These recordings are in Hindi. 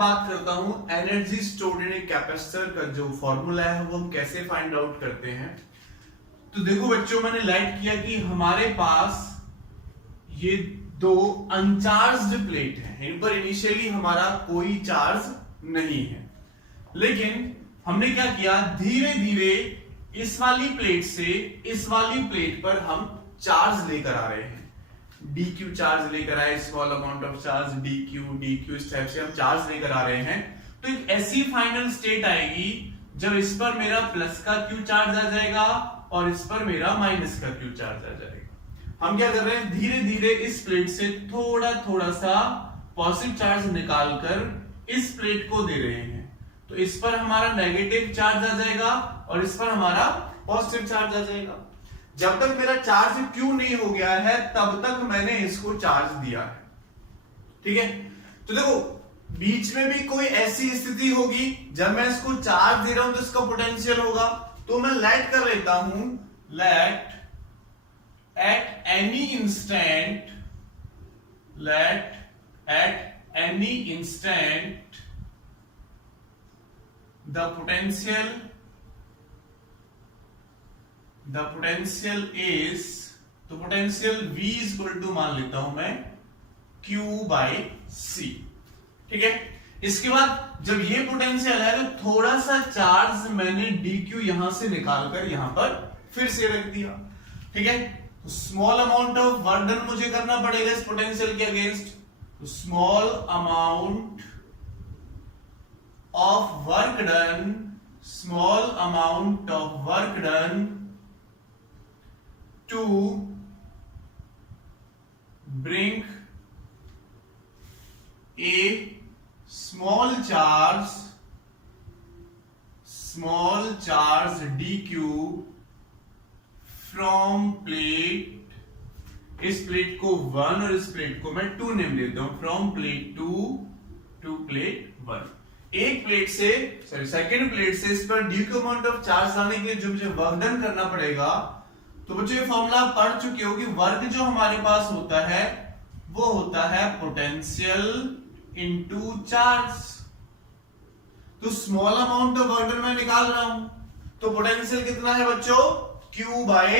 बात करता हूं energy stored in a capacitor का जो फॉर्मूला है वो हम कैसे फाइंड आउट करते हैं। तो देखो बच्चों, मैंने लाइट किया कि हमारे पास ये दो अनचार्ज्ड प्लेट है, इन पर इनिशियली हमारा कोई चार्ज नहीं है, लेकिन हमने क्या किया, धीरे धीरे इस वाली प्लेट से इस वाली प्लेट पर हम चार्ज लेकर आ रहे हैं। dq चार्ज लेकर आए, small amount of charge dq इस टाइप से हम चार्ज लेकर आ रहे हैं। तो एक ऐसी फाइनल स्टेट आएगी जब इस पर मेरा प्लस का q चार्ज आ जाएगा और इस पर मेरा माइनस का q चार्ज आ जाएगा। हम क्या कर रहे हैं, धीरे धीरे इस प्लेट से थोड़ा थोड़ा सा पॉजिटिव चार्ज निकालकर इस प्लेट को दे रहे हैं। तो इस पर हमारा नेगेटिव चार्ज आ जाएगा और इस पर हमारा पॉजिटिव चार्ज आ जाएगा। जब तक मेरा चार्ज Q नहीं हो गया है तब तक मैंने इसको चार्ज दिया है, ठीक है। तो देखो, बीच में भी कोई ऐसी स्थिति होगी जब मैं इसको चार्ज दे रहा हूं तो इसका पोटेंशियल होगा। तो मैं लेट कर लेता हूं, let at any instant the potential is, तो potential V is equal to मान लेता हूं मैं Q बाई C, ठीक है। इसके बाद जब ये पोटेंशियल है तो थोड़ा सा चार्ज मैंने dq यहां से निकालकर यहां पर फिर से रख दिया, ठीक है। तो small amount of work done मुझे करना पड़ेगा इस पोटेंशियल के अगेंस्ट। तो small amount of work done, small amount of work done to bring a small charge dq from plate, इस प्लेट को 1 और इस प्लेट को मैं 2 नेम देता हूं, फ्रॉम प्लेट 2 टू प्लेट 1। एक प्लेट से सेकंड प्लेट से इस पर ड्यू अमाउंट ऑफ चार्ज लाने के लिए जो मुझे वर्क डन करना पड़ेगा, तो बच्चों ये फॉर्मूला पढ़ चुके हो कि वर्क जो हमारे पास होता है वो होता है पोटेंशियल इनटू चार्ज। तो small amount of work done मैं निकाल रहा हूं, तो पोटेंशियल कितना है बच्चों, Q बाय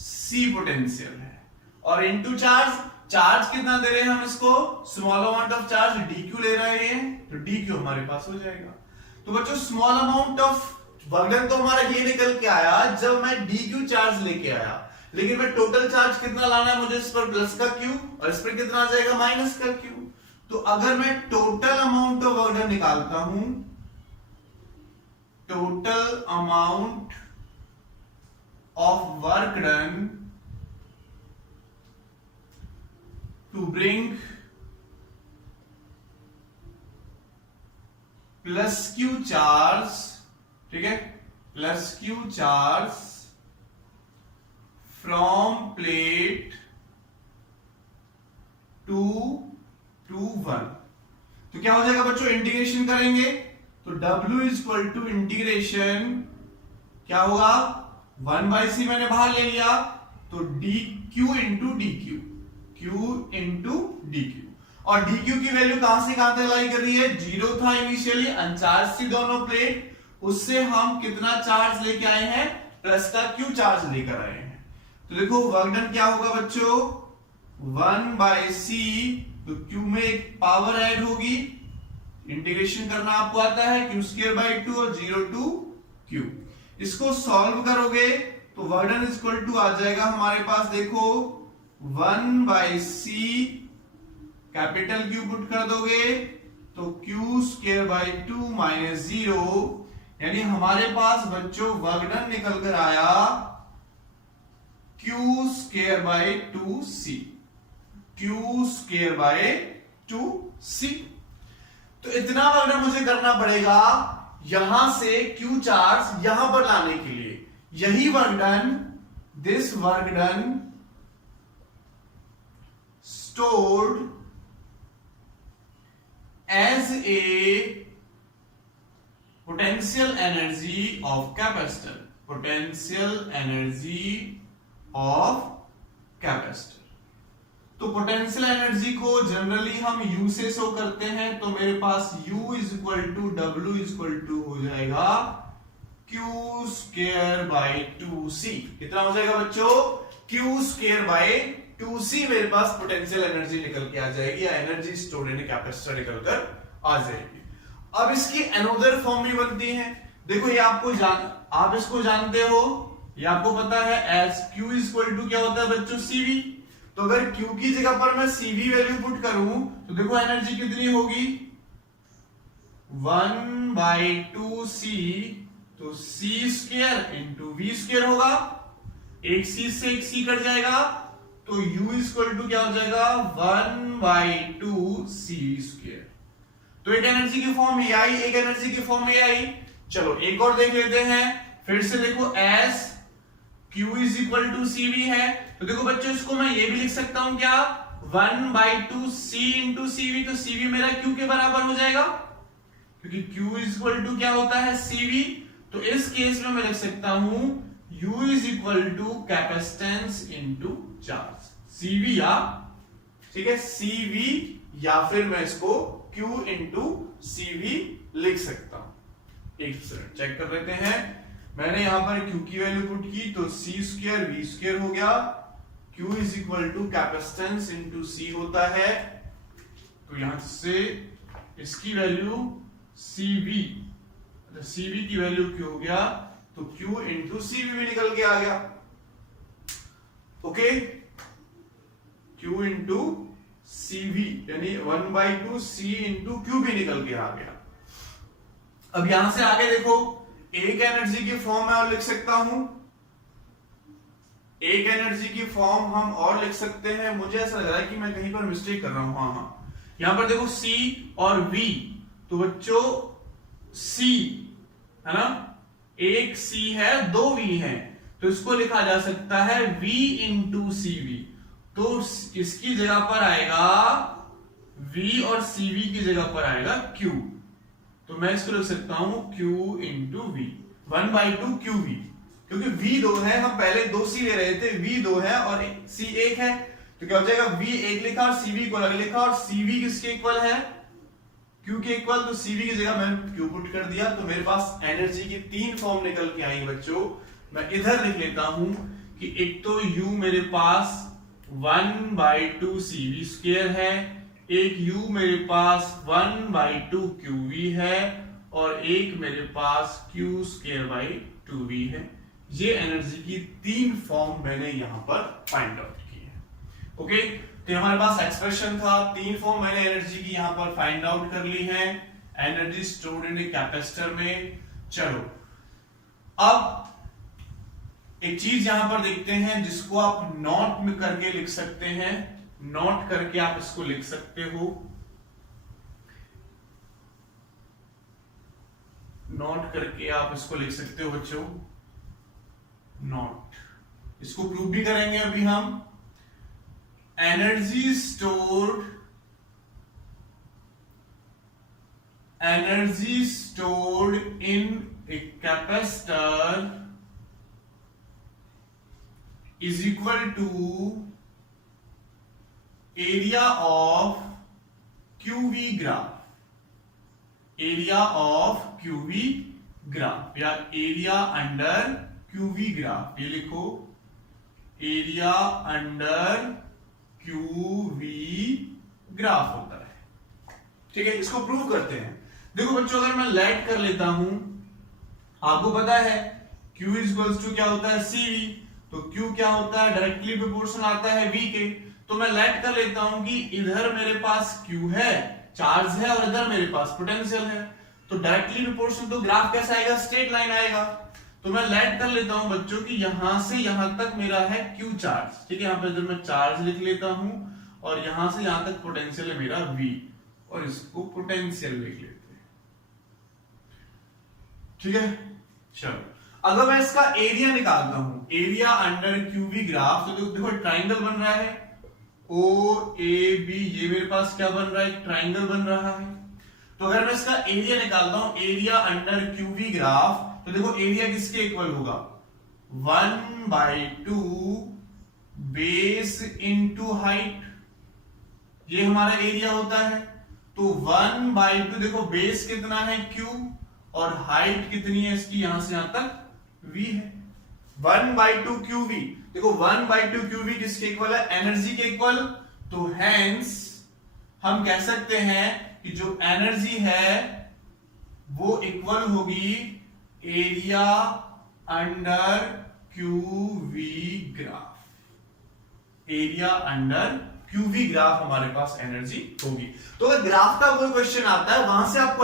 C पोटेंशियल है, और इनटू चार्ज कितना दे रहे हैं हम इसको, small amount of charge dq ले रहे हैं, तो dq हमारे पास हो जाएगा। तो बच्चों small amount of work done तो हमारा ये निकल के आया जब मैं dq चार्ज लेके आया, लेकिन मैं टोटल चार्ज कितना लाना है मुझे, इस पर प्लस का q और इस पर कितना आ जाएगा, माइनस का q। तो अगर मैं total amount of work done निकालता हूं, total amount of work done to bring plus Q charge, ठीक है, plus Q charge from plate 2 to 1। तो क्या हो जाएगा बच्चों, इंटीग्रेशन करेंगे तो W is equal to integration क्या होगा, 1/c मैंने बाहर ले लिया, तो dq into dq, Q into dq, और dq की वैल्यू कहां से कहां तक लाई कर रही है, 0 था इनिशियली, अनचार्ज थी दोनों प्लेट, उससे हम कितना चार्ज लेके आए हैं, प्लस का q चार्ज लेकर आए हैं। तो देखो वर्क डन क्या होगा बच्चों, 1/c, तो q में एक पावर ऐड होगी, इंटीग्रेशन करना आपको आता है, q²/2 और 0 टू q। इसको सॉल्व करोगे तो work done is equal to आ जाएगा हमारे पास, देखो 1/c, कैपिटल Q पुट कर दोगे तो q²/2 माइनस 0, यानी हमारे पास बच्चों वर्क डन निकल कर आया q²/2c, q²/2c। तो इतना वर्क डन मुझे करना पड़ेगा यहां से Q चार्ज यहां पर लाने के लिए। यही work done, this work done stored as a potential energy of capacitor, potential energy of capacitor। तो पोटेंशियल एनर्जी को जनरली हम U से शो करते हैं, तो मेरे पास U is equal to W is equal to हो जाएगा Q स्क्वायर बाई 2C। कितना हो जाएगा बच्चों? Q स्क्वायर बाई 2C मेरे पास पोटेंशियल एनर्जी निकल के आ जाएगी, या एनर्जी स्टोर्ड इन कैपेसिटर निकल कर आ जाएगी। अब इसकी अनदर फॉर्म भी बनती है। देखो ये आप इसको जानते हो, ये आपको पता है as Q is equal to क्या होता है बच्चों? CV। तो अगर Q की जगह पर मैं CV वैल्यू पुट करूं तो देखो एनर्जी कितनी होगी? 1/2C, तो C square into V square होगा, एक C से एक C कट जाएगा, तो U इक्वल टू क्या हो जाएगा? 1/2C square. तो एक एनर्जी की फॉर्म ये आई, एक एनर्जी की फॉर्म ये आई। चलो एक और देख लेते हैं, फिर से देखो as Q is equal to CV है, तो देखो बच्चों इसको मैं ये भी लिख सकता हूं क्या? 1/2C इंटू CV, तो CV मेरा Q के बराबर हो जाएगा, क्योंकि Q इज इक्वल टू क्या होता है? CV। तो इस केस में मैं लिख सकता हूं U is equal to capacitance into charge, CV, या ठीक है CV, या फिर मैं इसको Q इंटू CV लिख सकता हूं। एक सेकंड चेक कर लेते हैं। मैंने यहां पर Q की वैल्यू पुट की, तो C स्क्वायर V स्क्वायर हो गया, Q is equal to capacitance into C होता है, तो यहां से इसकी वैल्यू CV, तो CV की वैल्यू Q हो गया, तो Q इंटू CV भी निकल के आ गया। ओके, Q इंटू CV यानी 1/2C इंटू Q भी निकल के आ गया। अब यहां से आगे देखो, एक एनर्जी की फॉर्म मैं और लिख सकता हूं, एक एनर्जी की फॉर्म हम और लिख सकते हैं। मुझे ऐसा लग रहा है कि मैं कहीं पर मिस्टेक कर रहा हूं। हाँ, यहां पर देखो C और V, तो बच्चों C है ना, एक C है, दो V है, तो इसको लिखा जा सकता है V इंटू CV। तो इसकी जगह पर आएगा V और CV की जगह पर आएगा Q, तो मैं इसको लिख सकता हूं Q इंटू V, 1/2QV, क्योंकि V 2 है, हम पहले 2C ले रहे थे, V 2 है और C 1 है, तो क्या हो जाएगा? V 1 लिखा और CV को अलग लिखा, और CV किसके इक्वल है? Q के इक्वल, तो CV की जगह मैंने Q पुट कर दिया, तो मेरे पास एनर्जी की तीन फॉर्म निकल के आई बच्चों। मैं इधर लिख लेता हूं कि एक तो U मेरे पास 1/2CV स्क्वायर है, एक U मेरे पास 1/2QV है, और एक मेरे पास Q स्क्वायर बाई 2V है। ये एनर्जी की तीन फॉर्म मैंने यहां पर फाइंड आउट की है। ओके, तो हमारे पास एक्सप्रेशन था, तीन फॉर्म मैंने एनर्जी की यहां पर फाइंड आउट कर ली है, एनर्जी स्टोर्ड इन कैपेसिटर में। चलो अब एक चीज यहां पर देखते हैं जिसको आप नोट में करके लिख सकते हैं, नोट करके आप इसको लिख सकते हो, नोट करके आप इसको लिख सकते हो बच्चों, नोट। इसको प्रूव भी करेंगे अभी हम। Energy stored in a capacitor is equal to area of QV graph, area of QV graph या area under QV graph, ये लिखो area under QV ग्राफ होता है। ठीक है, इसको प्रूव करते हैं। देखो बच्चों, अगर मैं लेट कर लेता हूं, आपको पता है Q इक्वल्स टू क्या होता है? CV, तो Q क्या होता है? डायरेक्टली प्रोपोर्शनल आता है V के। तो मैं लेट कर लेता हूं कि इधर मेरे पास Q है, चार्ज है, और इधर मेरे पास पोटेंशियल है, तो डायरेक्टली प्रोपोर्शनल, तो ग्राफ कैसा आएगा? स्ट्रेट लाइन आएगा। तो मैं लेट कर लेता हूं बच्चों कि यहां से यहां तक मेरा है Q चार्ज, ठीक है, यहां पे इधर मैं चार्ज लिख लेता हूं, और यहां से यहां तक पोटेंशियल है मेरा V, और इसको पोटेंशियल लिख लेते हैं। ठीक है, चलो अगर मैं इसका एरिया निकालता हूं, एरिया अंडर क्यूवी ग्राफ, तो देखो ट्राइंगल बन रहा है OAB, ये मेरे पास क्या बन रहा है? ट्राइंगल बन रहा है। तो अगर मैं इसका एरिया निकालता हूं, एरिया अंडर क्यूवी ग्राफ, तो देखो एरिया किसके इक्वल होगा? 1/2 बेस इंटू हाइट, ये हमारा एरिया होता है। तो 1/2, देखो बेस कितना है Q और हाइट कितनी है इसकी यहां से यहां तक V है। 1/2 QV, देखो 1/2 QV किसके इक्वल है? एनर्जी के इक्वल। तो हेंस हम कह सकते हैं कि जो एनर्जी है वो इक्वल होगी area under QV graph. Area under QV graph हमारे पास एनर्जी होगी। तो अगर ग्राफ का कोई क्वेश्चन आता है वहां से आपको